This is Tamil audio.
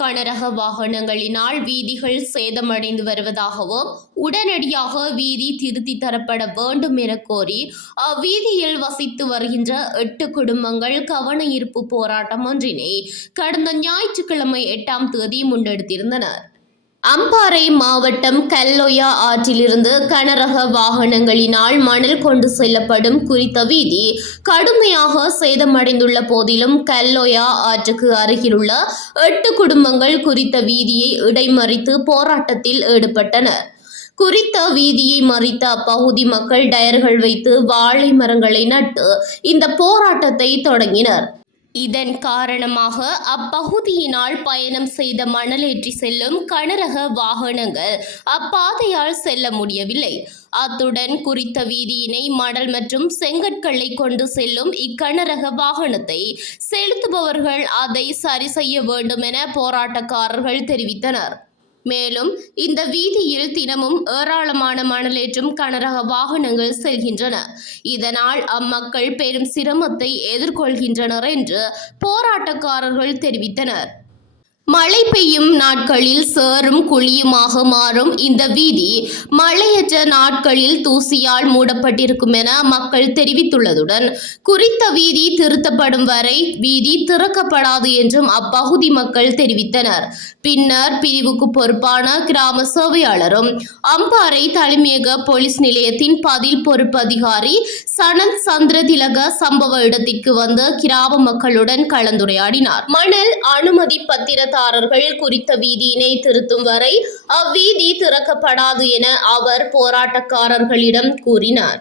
கனரக வாகனங்களினால் வீதிகள் சேதமடைந்து வருவதாகவும் உடனடியாக வீதி திருத்தி தரப்பட வேண்டும் என கோரி அவ்வீதியில் வசித்து வருகின்ற 8 குடும்பங்கள் கவன ஈர்ப்பு போராட்டம் ஒன்றினை கடந்த ஞாயிற்றுக்கிழமை 8ஆம் தேதி முன்னெடுத்திருந்தனர். அம்பாறை மாவட்டம் கல்லொயா ஆற்றிலிருந்து கனரக வாகனங்களினால் மணல் கொண்டு செல்லப்படும் குறித்த வீதி கடுமையாக சேதமடைந்துள்ள போதிலும் கல்லொயா ஆற்றுக்கு அருகிலுள்ள 8 குடும்பங்கள் குறித்த வீதியை இடைமறித்து போராட்டத்தில் ஈடுபட்டனர். குறித்த வீதியை மறித்த அப்பகுதி மக்கள் டயர்கள் வைத்து வாழை மரங்களை நட்டு இந்த போராட்டத்தை தொடங்கினர். இதன் காரணமாக அப்பகுதியினால் பயணம் செய்த மணலேற்றி செல்லும் கனரக வாகனங்கள் அப்பாதையால் செல்ல முடியவில்லை. அத்துடன் குறித்த வீதியினை மணல் மற்றும் செங்கற்களை கொண்டு செல்லும் இக்கனரக வாகனத்தை செலுத்துபவர்கள் அதை சரி செய்ய வேண்டும் என போராட்டக்காரர்கள் தெரிவித்தனர். மேலும் இந்த வீதியில் தினமும் ஏராளமான மணலேற்றும் கனரக வாகனங்கள் செல்கின்றன. இதனால் அம்மக்கள் பெரும் சிரமத்தை எதிர்கொள்கின்றனர் என்று போராட்டக்காரர்கள் தெரிவித்தனர். மழை பெய்யும் நாட்களில் சேறும் குழியுமாக மாறும் இந்த வீதி மழையற்ற நாட்களில் தூசியால் மூடப்பட்டிருக்கும் என மக்கள் தெரிவித்துள்ளதுடன் குறித்த வீதி திருத்தப்படும் வரை வீதி திறக்கப்படாது என்றும் அப்பகுதி மக்கள் தெரிவித்தனர். பின்னர் பிரிவுக்கு பொறுப்பான கிராம சேவையாளரும் அம்பாறை தலைமையக போலீஸ் நிலையத்தின் பதில் பொறுப்பு அதிகாரி சனந்த் சந்திரதிலக சம்பவ இடத்திற்கு வந்து கிராம மக்களுடன் கலந்துரையாடினார். மணல் அனுமதி பத்திரத்தாரர்கள் குறித்த வீதியினை திருத்தும் வரை அவ்வீதி திறக்கப்படாது என அவர் போராட்டக்காரர்களிடம் கூறினார்.